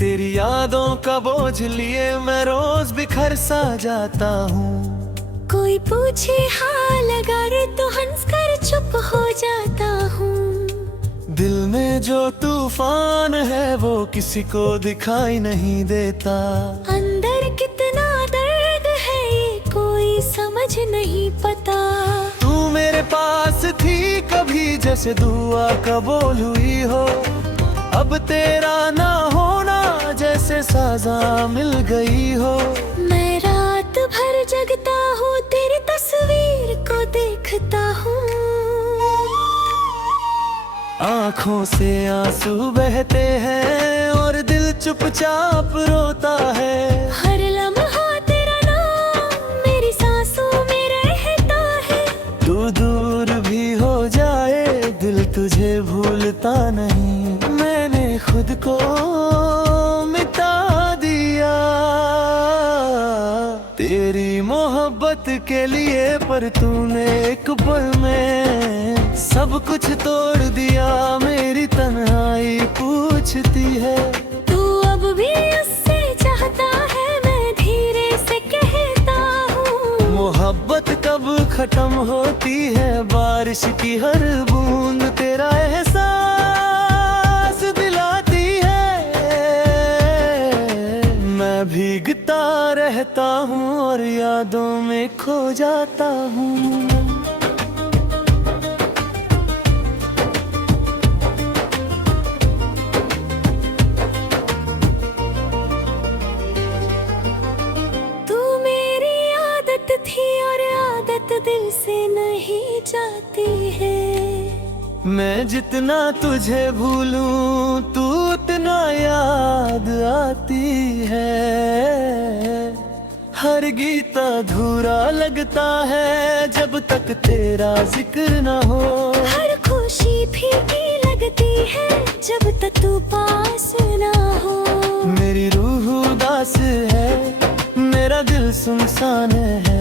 तेरी यादों का बोझ लिए मैं रोज बिखर सा जाता हूँ। कोई पूछे हाल अगर तो हंस कर चुप हो जाता हूँ। दिल में जो तूफान है वो किसी को दिखाई नहीं देता। अंदर कितना दर्द है ये कोई समझ नहीं पता। तू मेरे पास थी कभी जैसे दुआ कबूल हुई हो, अब तेरा ना होना जैसे सजा मिल गई हो। मैं रात भर जगता हूँ तेरी तस्वीर को देखता हूँ। आँखों से आंसू बहते हैं और दिल चुपचाप रोता है। हर लम्हा तेरा नाम मेरी सांसों में रहता है। तू दूर भी हो जाए दिल तुझे भूलता नहीं। मैंने खुद को मिटा दिया तेरी मोहब्बत के लिए, पर तूने एक पल में सब कुछ तोड़ दिया। मेरी तन्हाई पूछती है तू अब भी उससे चाहता है, मैं धीरे से कहता हूँ। मोहब्बत कब खत्म होती है, बारिश की हर बूंद तेरा एहसास दिलाती है। मैं भीगता रहता हूँ और यादों में खो जाता हूँ। थी और आदत दिल से नहीं जाती है। मैं जितना तुझे भूलूं तू उतना याद आती है। हर गीत अधूरा लगता है जब तक तेरा जिक्र न हो। हर खुशी फीकी लगती है जब तक तू पास ना हो। मेरी रूह उदास है, मेरा दिल सुनसान है।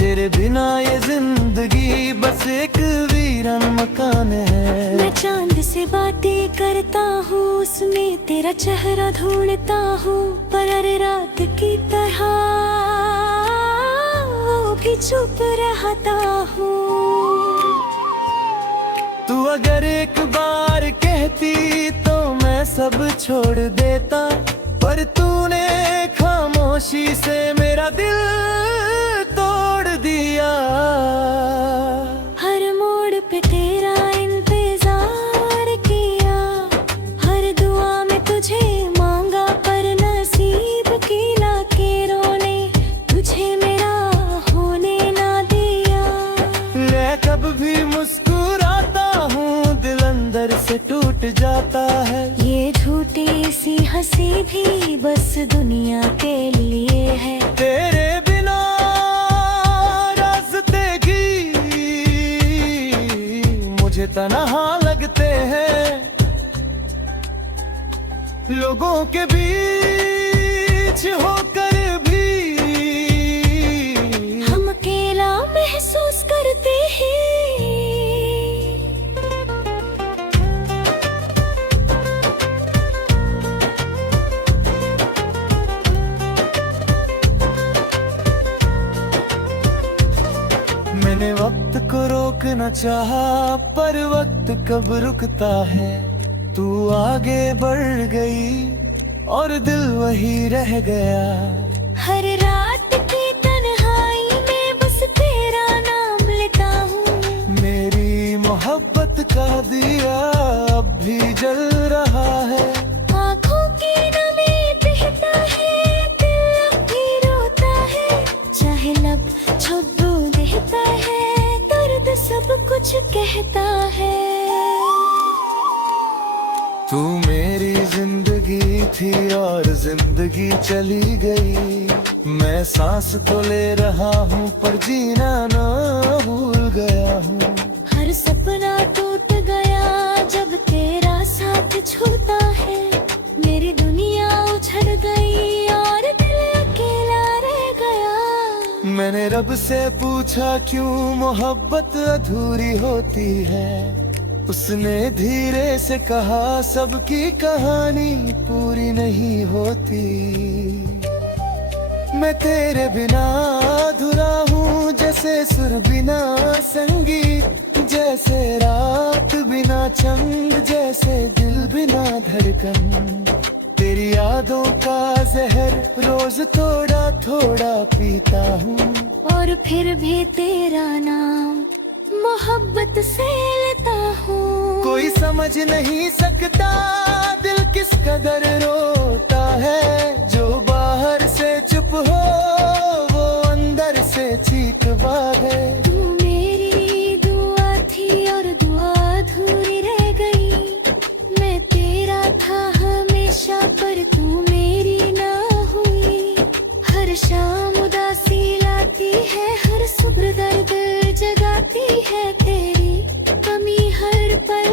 तेरे बिना ये जिंदगी बस एक वीरान मकान है। मैं चांद से बातें करता हूँ, उसमें तेरा चेहरा ढूंढता हूँ, पर अरे रात की तरह वो भी चुप रहता हूँ। तू अगर एक बार कहती तो मैं सब छोड़ देता, पर तूने खामोशी से मेरा दिल तोड़ दिया। हर मोड़ पे तेरा इंतजार किया, हर दुआ में तुझे मांगा, पर नसीब की लकीरों ने तुझे मेरा होने ना दिया। मैं कब भी मुस्कुराता हूँ दिल अंदर से टूट जाता है। ये झूठी सी हंसी भी बस दुनिया के लिए है। तेरे बिना रास्ते की मुझे तन्हा लगते हैं। लोगों के बीच होकर भी हम अकेला महसूस करते हैं। मैंने वक्त को रोकना चाहा, पर वक्त कब रुकता है। तू आगे बढ़ गई और दिल वही रह गया। हर रात की तन्हाई में बस तेरा नाम लेता हूँ। मेरी मोहब्बत का दिया अब भी जल रहा है। आँखों की नमी बहता है, दिल अब भी रोता है। चाहे लब छुप देता है, दर्द सब कुछ कहता है। तू मेरी जिंदगी थी और जिंदगी चली गई। मैं सांस तो ले रहा हूँ पर जीना ना भूल गया हूँ। हर सपना टूट गया जब तेरा साथ छूटा है। मेरी दुनिया उछल गई और दिल अकेला रह गया। मैंने रब से पूछा क्यों मोहब्बत अधूरी होती है। उसने धीरे से कहा, सबकी कहानी पूरी नहीं होती। मैं तेरे बिना अधूरा हूँ, जैसे सुर बिना संगीत, जैसे रात बिना चंद, जैसे दिल बिना धड़कन। तेरी यादों का जहर रोज थोड़ा थोड़ा पीता हूँ, और फिर भी तेरा नाम मोहब्बत से लेता हूँ। कोई समझ नहीं सकता दिल किस कदर रोता है। जो बाहर से चुप हो वो अंदर से चीख बागे। तू मेरी दुआ थी और दुआ अधूरी रह गई। मैं तेरा था हमेशा पर तू मेरी ना हुई। हर शाम उदासी लाती है, हर सुबह दर्द जगाती है। तेरी कमी हर पल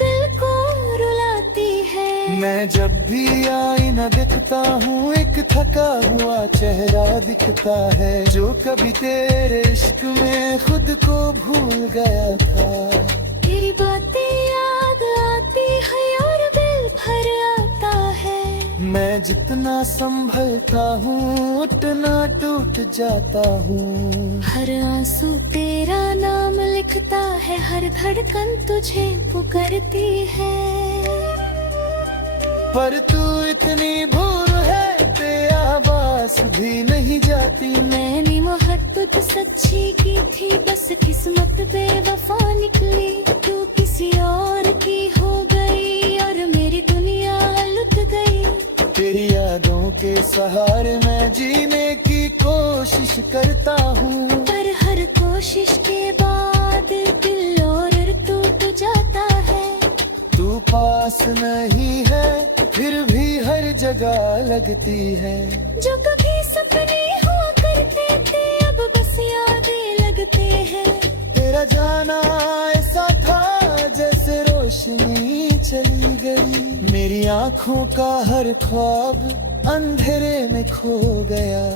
दिल को रुलाती है। मैं जब भी आईना देखता हूँ, एक थका हुआ चेहरा दिखता है, जो कभी तेरे इश्क में खुद को भूल गया था। तेरी बातें याद आती है और दिल भर आता है। मैं जितना संभलता हूँ उतना टूट जाता हूँ। हर आंसू तेरा नाम लिखता है, हर धड़कन तुझे पुकारती है। पर तू इतनी भूल है, तेरी आवाज़ भी नहीं जाती। मैंने मोहब्बत सच्ची की थी, बस किस्मत बेवफा निकली। तू किसी और की हो गई और मेरी दुनिया लुट गई। तेरी यादों के सहारे मैं जीने की कोशिश करता हूँ, पर हर कोशिश के बाद दिल और टूट जाता है। तू पास नहीं है फिर भी हर जगह लगती है। जो कभी सपने हुआ करते थे अब बस यादें लगते हैं। तेरा जाना ऐसा था जैसे रोशनी चली गई। मेरी आँखों का हर ख्वाब अंधेरे में खो गया।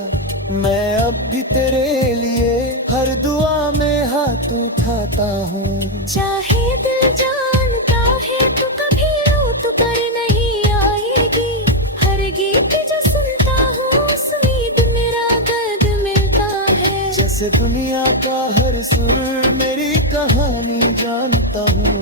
मैं अब भी तेरे लिए हर दुआ में हाथ उठाता हूँ। चाहे दिल जानता है तू कभी लौट कर नहीं आएगी। हर गीत जो सुनता हूँ उसमें मेरा दर्द मिलता है। जैसे दुनिया का हर सुर मेरी कहानी जानता हूँ।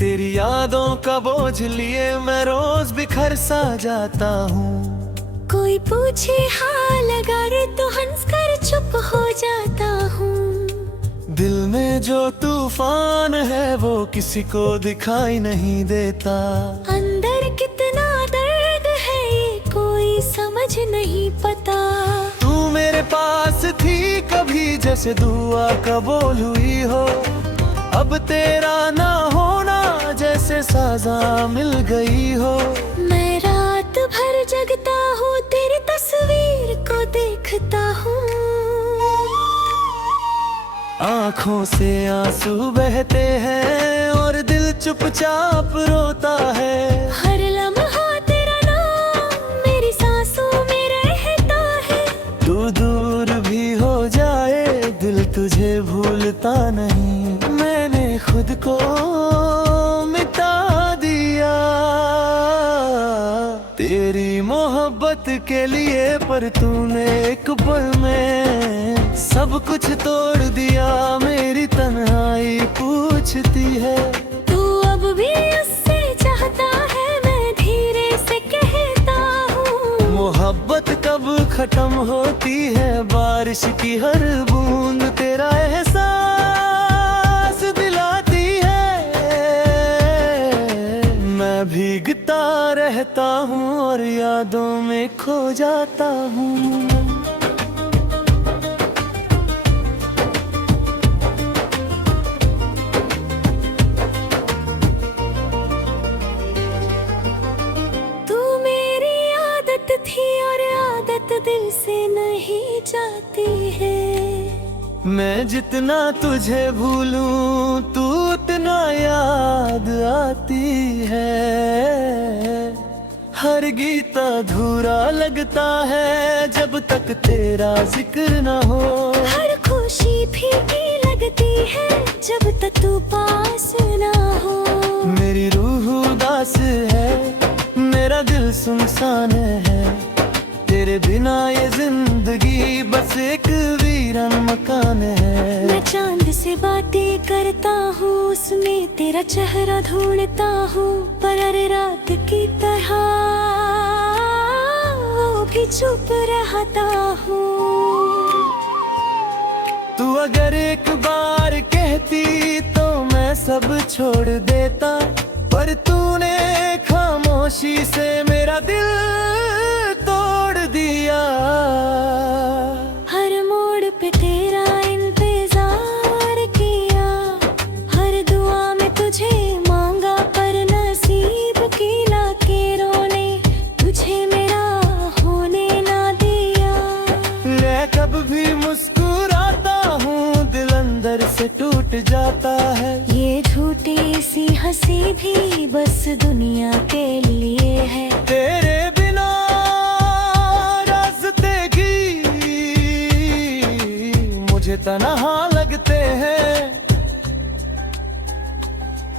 तेरी यादों का बोझ लिए मैं रोज बिखर सा जाता हूँ। कोई पूछे हाल अगर तो हंस कर चुप हो जाता हूँ। दिल में जो तूफान है वो किसी को दिखाई नहीं देता। अंदर कितना दर्द है ये कोई समझ नहीं पता। तू मेरे पास थी कभी जैसे दुआ कबूल हुई हो। अब तेरा ना होना जैसे साजा मिल गई हो। मैं रात भर जगता हूँ तेरी तस्वीर को देखता हूँ। आँखों से आंसू बहते हैं और दिल चुपचाप रोता है। हर लम्हा तेरा नाम मेरी सांसों में रहता है। तू दूर भी हो जाए दिल तुझे भूलता नहीं। मैंने खुद को मिटा दिया तेरी मोहब्बत के लिए, पर तूने एक पल में सब कुछ तोड़ दिया। मेरी तन्हाई पूछती है तू अब भी उससे चाहता है। मैं धीरे से कहता हूँ मोहब्बत कब खत्म होती है। बारिश की हर बूंद तेरा एहसास दिलाती है। मैं भीगता रहता हूँ और यादों में खो जाता हूँ। थी और आदत दिल से नहीं जाती है। मैं जितना तुझे भूलूं तू उतना याद आती है। हर गीत अधूरा लगता है जब तक तेरा जिक्र न हो। हर खुशी फीकी लगती है जब तक तू पास ना हो। मेरी रूह उदास है, मेरा दिल सुनसान है, तेरे बिना ये जिंदगी बस एक वीरान मकान है। मैं चांद से बातें करता हूँ, उसमें तेरा चेहरा ढूंढता हूँ, पर अरे रात की तरह वो भी चुप रहता हूँ। तू अगर एक बार कहती तो मैं सब छोड़ देता, पर तूने खामोशी से मेरा दिल तोड़ दिया। हर मोड़ पे तेरा इंतजार किया, हर दुआ में तुझे मांगा, पर नसीब की लकीरों ने तुझे मेरा होने ना दिया। मैं कब भी मुस्कुराता हूँ दिल अंदर से टूट जाता है। ये झूठी सी हंसी भी बस दुनिया के लिए है। तेरे बिना रास्ते की मुझे तन्हा लगते हैं,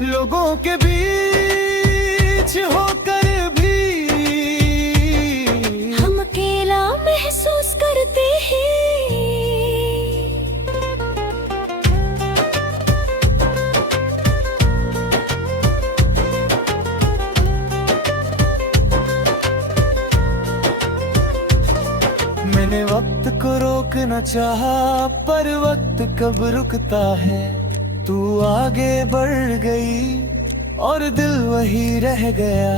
लोगों के बीच होकर भी हम अकेला महसूस करते हैं। मैंने वक्त को रोकना चाहा, पर वक्त कब रुकता है। तू आगे बढ़ गई और दिल वही रह गया।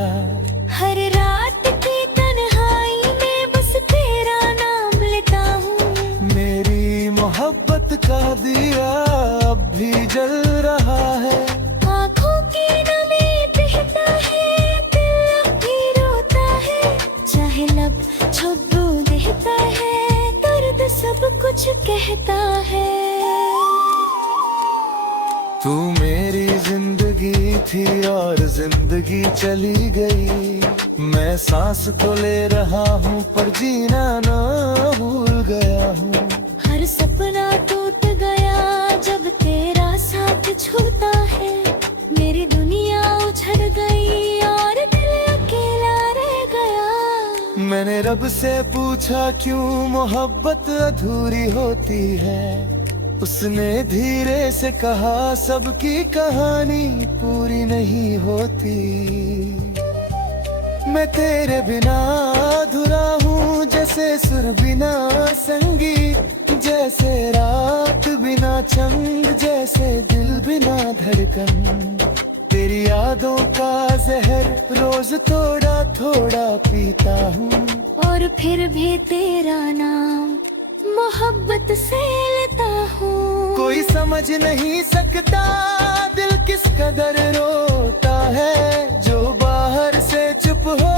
हर रात की तन्हाई में बस तेरा नाम लेता हूँ। मेरी मोहब्बत का दिया अब भी जल रहा है। आँखों की नमी बहता है, दिल अब भी रोता है, चाहे लब छुप देता है, दर्द सब कुछ कहता है। तू मेरी जिंदगी थी और जिंदगी चली गई। मैं सांस तो ले रहा हूँ पर जीना ना भूल गया हूँ। हर सपना टूट गया जब तेरा साथ छूटा है। मेरी दुनिया उछल गई और दिल अकेला रह गया। मैंने रब से पूछा क्यों मोहब्बत अधूरी होती है। उसने धीरे से कहा सबकी कहानी पूरी नहीं होती। मैं तेरे बिना अधूरा हूँ, जैसे सुर बिना संगीत, जैसे रात बिना चंद, जैसे दिल बिना धड़कन। तेरी यादों का जहर रोज थोड़ा थोड़ा पीता हूँ, और फिर भी तेरा नाम मोहब्बत से लेता हूँ। कोई समझ नहीं सकता दिल किस कदर रोता है। जो बाहर से चुप हो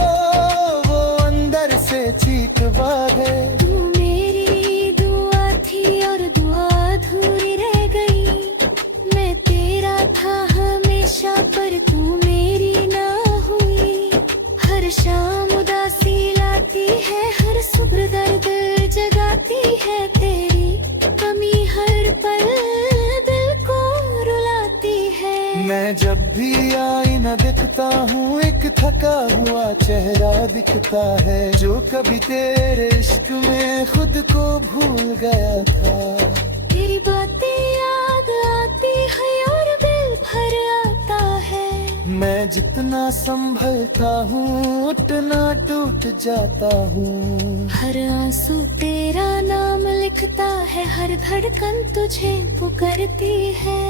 वो अंदर से चीख बागे। तू मेरी दुआ थी और दुआ अधूरी रह गई। मैं तेरा था हमेशा पर तू मेरी ना हुई। हर शाम उदासी लाती है, हर सुबह दर्द जगाती है। तेरी कमी हर पल दिल को रुलाती है। मैं जब भी आईना देखता हूँ एक थका हुआ चेहरा दिखता है, जो कभी तेरे इश्क में खुद को भूल गया था। तेरी बातें याद आती है और दिल भर आता है। मैं जितना संभलता हूँ उतना टूट जाता हूँ। हर आंसू तेरा नाम लिखता है, हर धड़कन तुझे पुकारती है।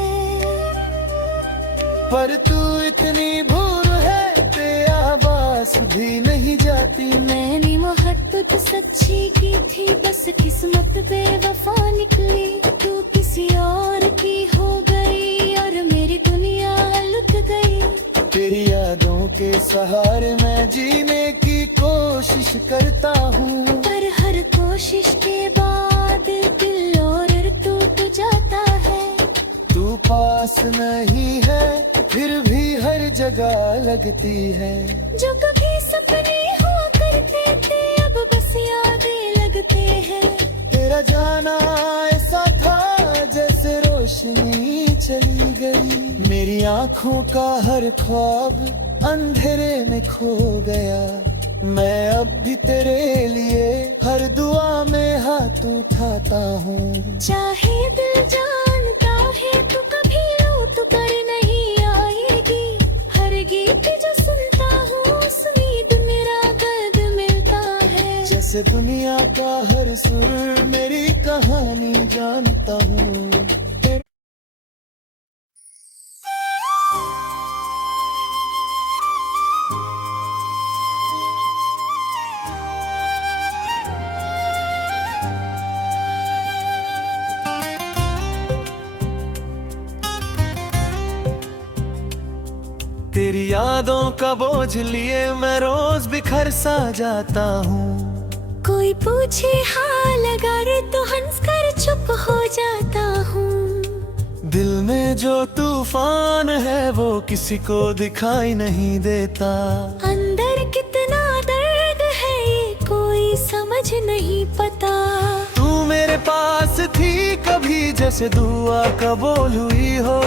पर तू इतनी भूल है ते आवाज भी नहीं जाती। मैंने मोहब्बत सच्ची की थी, बस किस्मत बेवफा निकली। तू किसी और की हो गई और मेरी दुनिया लुट गई। तेरी यादों के सहारे मैं जीने की कोशिश करता हूँ, पर हर कोशिश के बाद दिल और टूट जाता पास नहीं है फिर भी हर जगह लगती है। जो कभी सपने हुआ करते थे अब बस यादें लगते हैं। तेरा जाना ऐसा था जैसे रोशनी चली गई। मेरी आंखों का हर ख्वाब अंधेरे में खो गया। मैं अब भी तेरे लिए हर दुआ में हाथ उठाता हूँ। चाहे दिल जानता है तू कभी लौट कर नहीं आएगी। हर गीत जो सुनता हूँ उसमें धुन रागद मिलता है। जैसे दुनिया का हर सुर मेरी कहानी जानता हूँ। तेरी यादों का बोझ लिए मैं रोज बिखर सा जाता हूँ। कोई पूछे हाल अगर तो हंस कर चुप हो जाता हूँ। दिल में जो तूफान है वो किसी को दिखाई नहीं देता। अंदर कितना दर्द है ये कोई समझ नहीं पता। तू मेरे पास थी कभी जैसे दुआ कबूल हुई हो।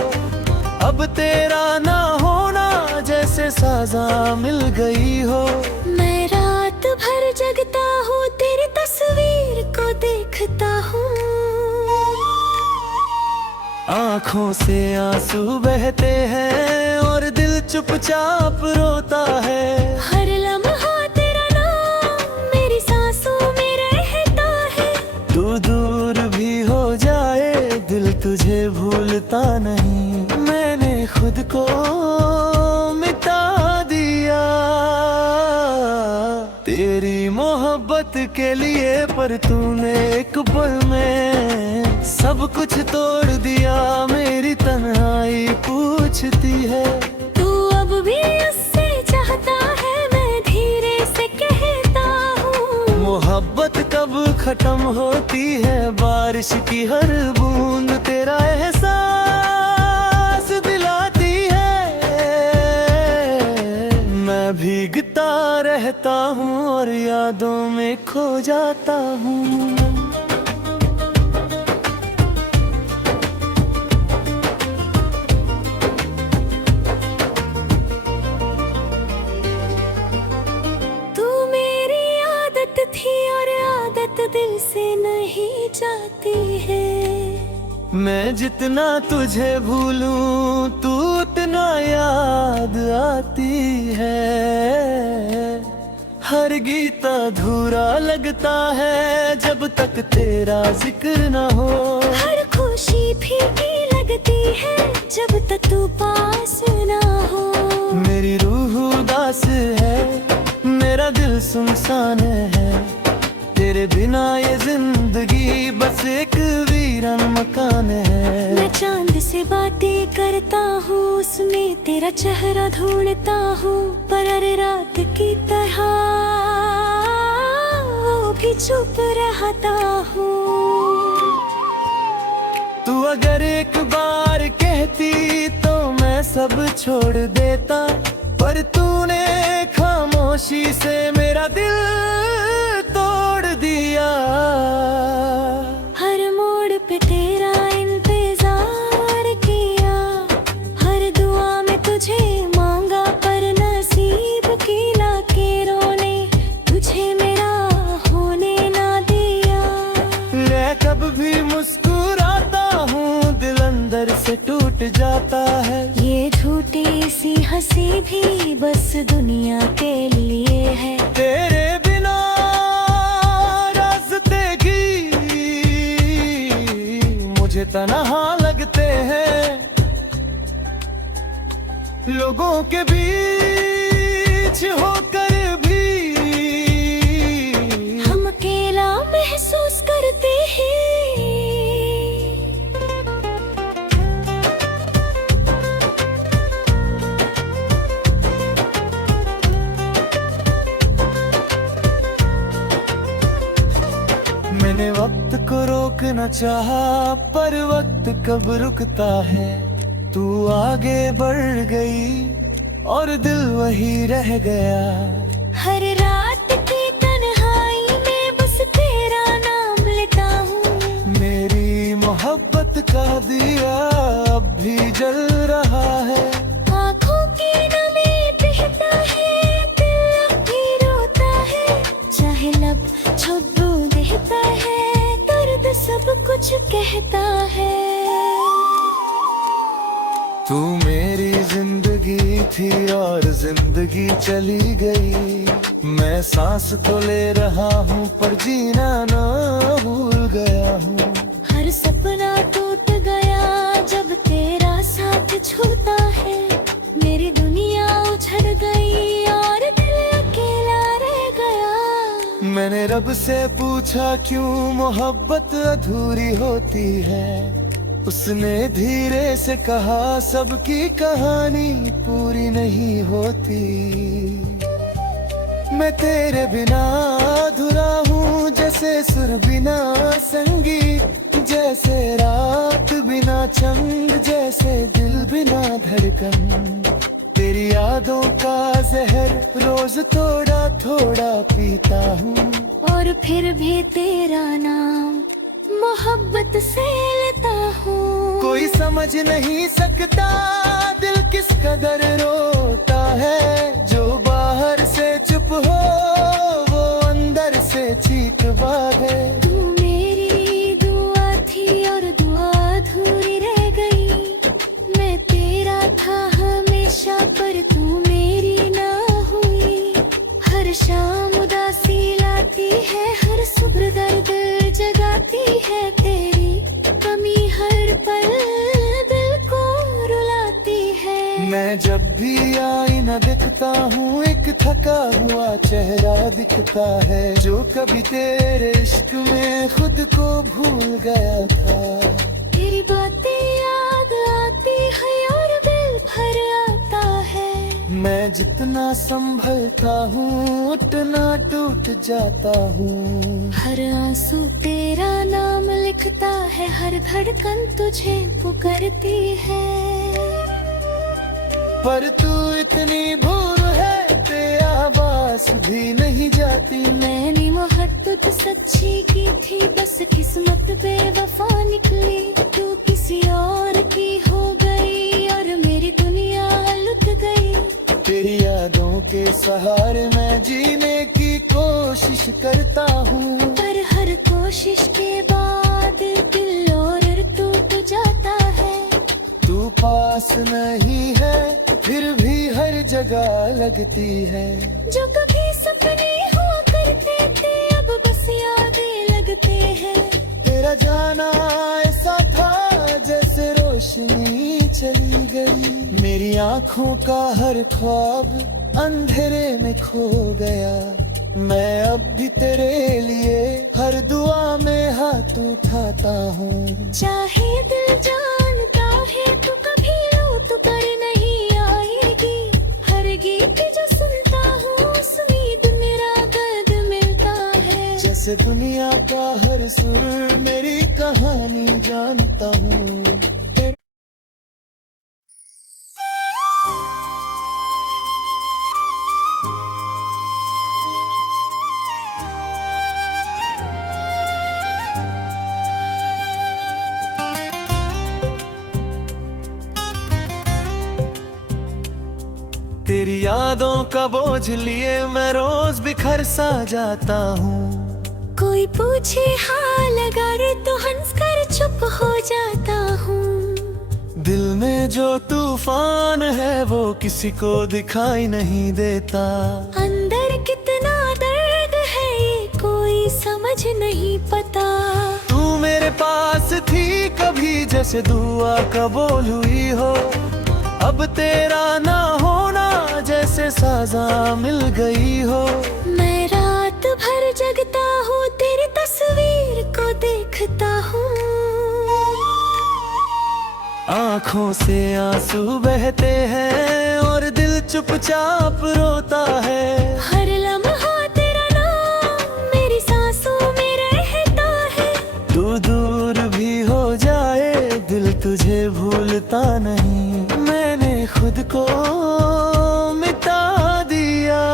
अब तेरा ना होना जैसे साजा मिल गई हो। मैं रात भर जगता हूँ तेरी तस्वीर को देखता हूँ। आँखों से आंसू बहते हैं और दिल चुपचाप रोता है। हर लम्हा तेरा नाम मेरी सांसों में रहता है। तू दूर भी हो जाए दिल तुझे भूलता नहीं। मैंने खुद को मिटा दिया तेरी मोहब्बत के लिए, पर तूने एक पल में सब कुछ तोड़ दिया। मेरी तन्हाई पूछती है तू अब भी उससे चाहता है। मैं धीरे से कहता हूँ मोहब्बत कब खत्म होती है। बारिश की हर बूंद तेरा एहसास दिलाती है। मैं भीगता रहता हूँ और यादों में खो जाता हूँ। थी और आदत दिल से नहीं जाती है। मैं जितना तुझे भूलूं तू उतना याद आती है। हर गीत अधूरा लगता है जब तक तेरा जिक्र न हो। हर खुशी फीकी लगती है जब तक तू पास ना हो। मेरी रूह उदास है मेरा दिल सुनसान है। तेरे बिना ये जिंदगी बस एक वीरान मकान है। मैं चांद से बातें करता हूँ उसमें तेरा चेहरा ढूंढता हूँ। पर अरे रात की तरह वो भी चुप रहता हूँ। तू अगर एक बार कहती तो मैं सब छोड़ देता। पर तूने खामोशी से मेरा दिल तोड़ दिया। हर मोड़ पे तेरा इंतजार किया। हर दुआ में तुझे मांगा पर नसीब की लकीरों ने तुझे मेरा होने ना दिया। मैं कब भी मुस्कुराता हूँ दिल अंदर से टूट जाता है। ये झूठी सी हंसी भी बस दुनिया के लिए है। तेरे बिना रास्ते की मुझे तन्हा लगते हैं। लोगों के बीच होकर भी हम अकेला महसूस करते हैं। मैंने वक्त को रोकना चाहा पर वक्त कब रुकता है। तू आगे बढ़ गई और दिल वही रह गया। हर रात की तन्हाई में बस तेरा नाम लेता हूँ। मेरी मोहब्बत का दिया अब भी जल रहा है। आँखों की नमी बहता है, दिल अब भी रोता है। चाहे लब छुपू देता है, दर्द सब कुछ कहता है। तू मेरी जिंदगी थी और जिंदगी चली गई। मैं सांस तो ले रहा हूँ पर जीना ना भूल गया हूँ। हर सपना टूट गया जब तेरा साथ छूटा है। मेरी दुनिया उछड़ गई और दिल अकेला रह गया। मैंने रब से पूछा क्यों मोहब्बत अधूरी होती है। उसने धीरे से कहा सबकी कहानी पूरी नहीं होती। मैं तेरे बिना अधूरा हूँ, जैसे सुर बिना संगीत, जैसे रात बिना चंद, जैसे दिल बिना धड़कन। तेरी यादों का जहर रोज थोड़ा थोड़ा पीता हूँ, और फिर भी तेरा नाम मोहब्बत से लेता हूँ। कोई समझ नहीं सकता दिल किस कदर रोता है। जो बाहर से चुप हो वो अंदर से चीख बागे। तू मेरी दुआ थी और दुआ अधूरी रह गई। मैं तेरा था हमेशा पर तू मेरी ना हुई। हर शाम उदासी लाती है, हर सुबह दर्द जगाती है। तेरी कमी हर पल दिल को रुलाती है। मैं जब भी आईना दिखता हूँ एक थका हुआ चेहरा दिखता है, जो कभी तेरे इश्क में खुद को भूल गया था। तेरी बातें याद आती है और दिल भर आता है। मैं जितना संभलता हूँ उतना टूट जाता हूँ। हर आंसू तेरा नाम लिखता है, हर धड़कन तुझे पुकारती है। पर तू इतनी भूल है ते आवाज भी नहीं जाती। मैंने मोहब्बत सच्ची की थी, बस किस्मत बेवफा निकली। तू किसी और की हो गई और मेरी दुनिया लुट गई। तेरी यादों के सहारे मैं जीने की कोशिश करता हूँ, पर हर कोशिश के बाद दिल और टूट जाता है। तू पास नहीं है फिर भी हर जगह लगती है। जो कभी सपने हुआ करते थे अब बस यादें लगते हैं। तेरा जाना ऐसा था जैसे रोशनी चली गई। मेरी आँखों का हर ख्वाब अंधेरे में खो गया। मैं अब भी तेरे लिए हर दुआ में हाथ उठाता हूँ। चाहे दिल जानता है तू कभी लौट कर नहीं आएगी। हर गीत जो सुनता हूँ उसमें मेरा दर्द मिलता है। जैसे दुनिया का हर सुर मेरी कहानी जानता हूँ। तेरी यादों का बोझ लिए मैं रोज बिखर सा जाता हूँ। कोई पूछे हाल अगर तो हंस कर चुप हो जाता हूँ। दिल में जो तूफान है वो किसी को दिखाई नहीं देता। अंदर कितना दर्द है ये कोई समझ नहीं पता। तू मेरे पास थी कभी जैसे दुआ कबूल हुई हो। अब तेरा ना होना जैसे साजा मिल गई हो। मैं रात भर जगता हूँ तेरी तस्वीर को देखता हूँ। आँखों से आंसू बहते हैं और दिल चुपचाप रोता है। हर लम्हा तेरा नाम मेरी सांसों में रहता है। तू दूर भी हो जाए दिल तुझे भूलता नहीं। खुद को मिटा दिया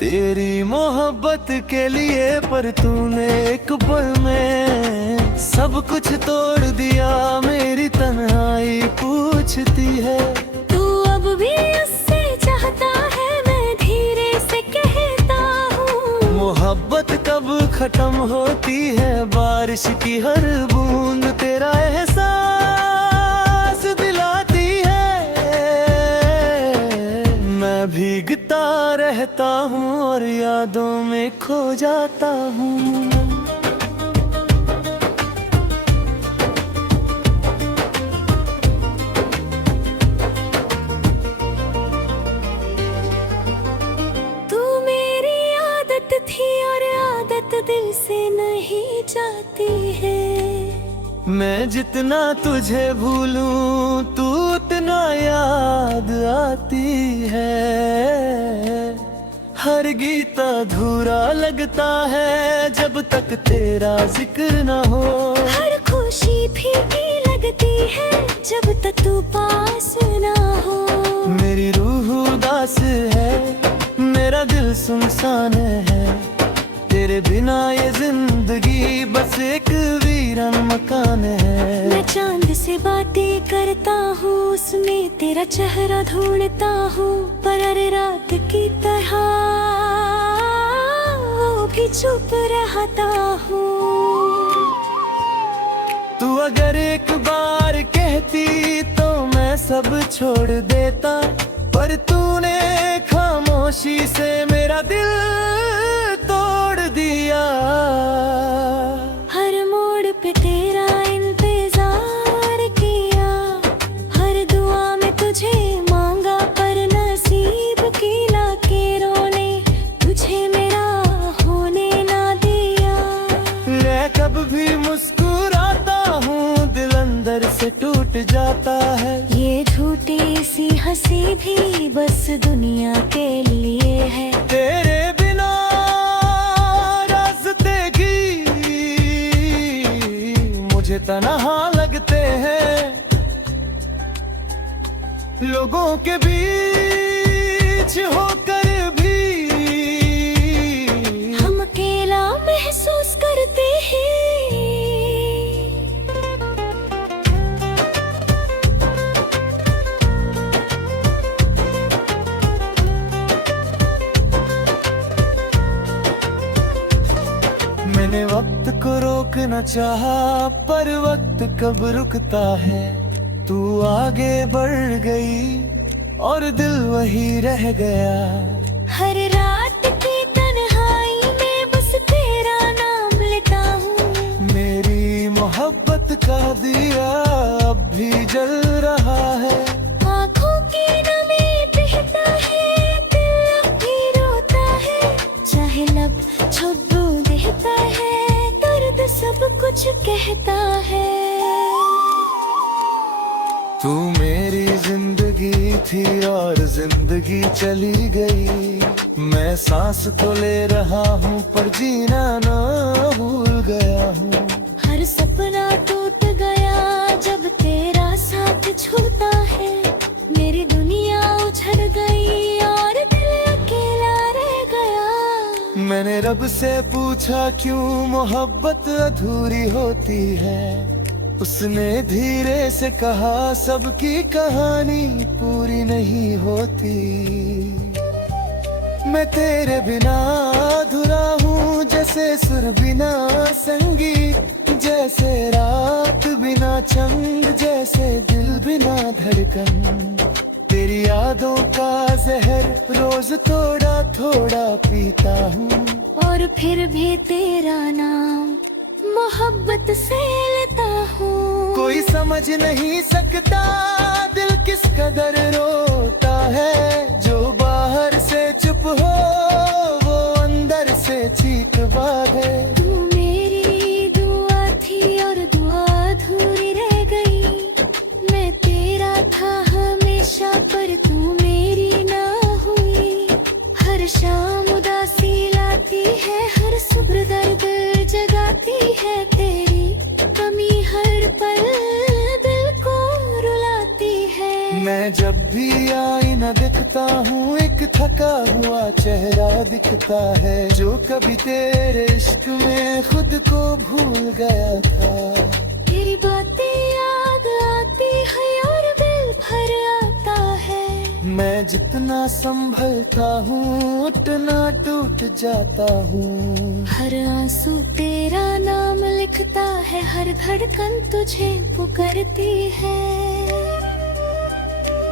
तेरी मोहब्बत के लिए। पर तूने एक पल में सब कुछ तोड़ दिया। मेरी तन्हाई पूछती है तू अब भी उससे चाहता है, मैं धीरे से कहता हूँ। मोहब्बत कब खत्म होती है, बारिश की हर बूंद तेरा एहसास दिलाती है। मैं भीगता रहता हूँ और यादों में खो जाता हूँ। थी और आदत दिल से नहीं जाती है। मैं जितना तुझे भूलूं तू उतना याद आती है। हर गीत अधूरा लगता है जब तक तेरा जिक्र न हो। हर खुशी फीकी लगती है जब तक तू पास ना हो। मेरी रूह उदास है, मेरा दिल सुनसान है। तेरे बिना ये जिंदगी बस एक वीरान मकान है। मैं चांद से बातें करता हूँ, उसमें तेरा चेहरा ढूंढता हूँ। पर अरे रात की तरह वो भी चुप रहता हूँ। तू अगर एक बार कहती तो मैं सब छोड़ देता। पर तूने खामोशी से मेरा दिल तोड़ दिया। हर मोड़ पे तेरा इंतजार किया, हर दुआ में तुझे मांगा। पर नसीब की लकीरों ने तुझे मेरा होने ना दिया। मैं कब भी मुस्कुराता हूँ दिल अंदर से टूट जाता है। ये झूठी सी हंसी भी बस दुनिया के लिए है। तेरे बिना रास्ते की मुझे तन्हा लगते हैं। लोगों के बीच होकर भी हम अकेला महसूस करते हैं। मैंने वक्त को रोकना चाहा पर वक्त कब रुकता है। तू आगे बढ़ गई और दिल वही रह गया। हर रात की तन्हाई में बस तेरा नाम लेता हूँ। मेरी मोहब्बत का दिया अब भी जल रहा है। आँखों की नमी बहता है, दिल अब भी रोता है। चाहे लब छुप देता है, दर्द सब कुछ कहता है। तू मेरी जिंदगी थी और जिंदगी चली गई। मैं सांस तो ले रहा हूँ पर जीना ना भूल गया हूँ। हर सपना टूट गया जब तेरा साथ छूटा है। मेरी दुनिया उछल गई और दिल अकेला रह गया। मैंने रब से पूछा क्यों मोहब्बत अधूरी होती है। उसने धीरे से कहा सबकी कहानी पूरी नहीं होती। मैं तेरे बिना अधूरा हूँ जैसे सुर बिना संगीत। जैसे रात बिना चंद, जैसे दिल बिना धड़कन। तेरी यादों का जहर रोज थोड़ा थोड़ा पीता हूँ। और फिर भी तेरा नाम मोहब्बत से लेता हूँ। कोई समझ नहीं सकता दिल किस कदर रोता है। जो बाहर से चुप हो वो अंदर से चीख बाधे। तू मेरी दुआ थी और दुआ अधूरी रह गई। मैं तेरा था हमेशा पर तू मेरी ना हुई। हर शाम उदासी लाती है, हर सुबह दर्द जगाती है। तेरी कमी हर पल दिल को रुलाती है। यहाँ देखता हूँ एक थका हुआ चेहरा दिखता है, जो कभी तेरे इश्क में खुद को भूल गया था। तेरी बातें याद आती है और दिल भर आता है। मैं जितना संभलता हूँ उतना टूट जाता हूँ। हर आंसू तेरा नाम लिखता है, हर धड़कन तुझे पुकारती है।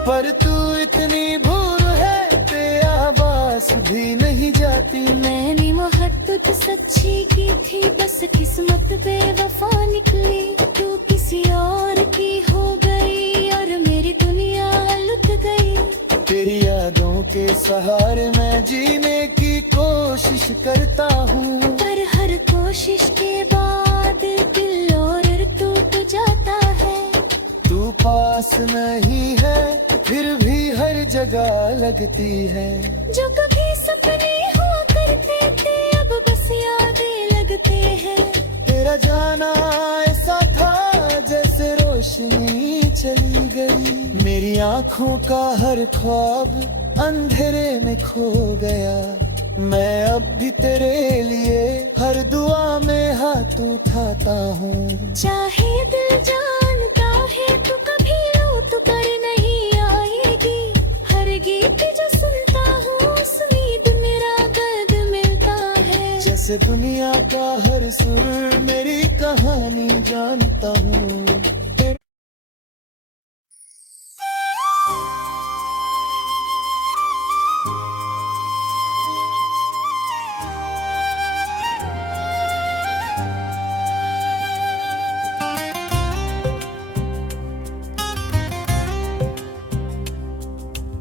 पर तू इतनी भूल है ते आवाज़ भी नहीं जाती। मैंने मोहब्बत सच्ची की थी, बस किस्मत बेवफा निकली। तू किसी और की हो गई और मेरी दुनिया लुट गई। तेरी यादों के सहारे मैं जीने की कोशिश करता हूँ, पर हर कोशिश के बाद दिल और टूट जाता है। तू पास नहीं है फिर भी हर जगह लगती है। जो कभी सपने हुआ करते थे अब बस यादें लगते हैं। तेरा जाना ऐसा था जैसे रोशनी चली गई। मेरी आँखों का हर ख्वाब अंधेरे में खो गया। मैं अब भी तेरे लिए हर दुआ में हाथ उठाता हूँ। चाहे दिल जानता है तू कभी लौट कर नहीं आएगी। हर गीत जो सुनता हूँ उसमें तो मेरा दर्द मिलता है। जैसे दुनिया का हर सुर मेरी कहानी जानता हूँ।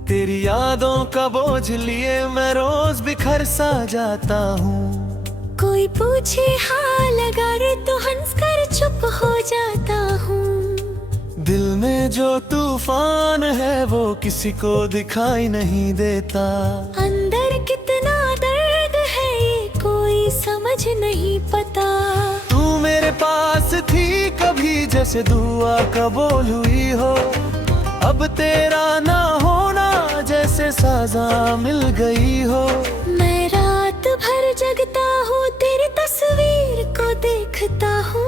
तेरी यादों का बोझ लिए मैं रोज बिखर सा जाता हूँ। कोई पूछे हाल अगर तो हंस कर चुप हो जाता हूँ। दिल में जो तूफान है वो किसी को दिखाई नहीं देता। अंदर कितना दर्द है ये कोई समझ नहीं पता। तू मेरे पास थी कभी जैसे दुआ कबूल हुई हो, अब तेरा ना होना जैसे साजा मिल गई हो। मैं रात भर जगता हूँ तेरी तस्वीर को देखता हूँ।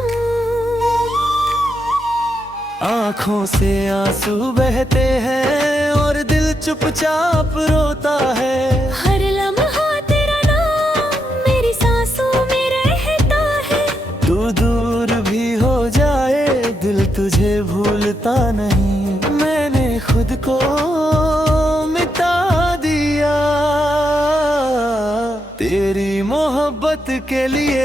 आँखों से आंसू बहते हैं और दिल चुपचाप रोता है। हर लम्हा तेरा नाम मेरी सांसों में रहता है। तू दूर भी हो जाए दिल तुझे भूलता नहीं। मैंने खुद को मिटा दिया तेरी मोहब्बत के लिए।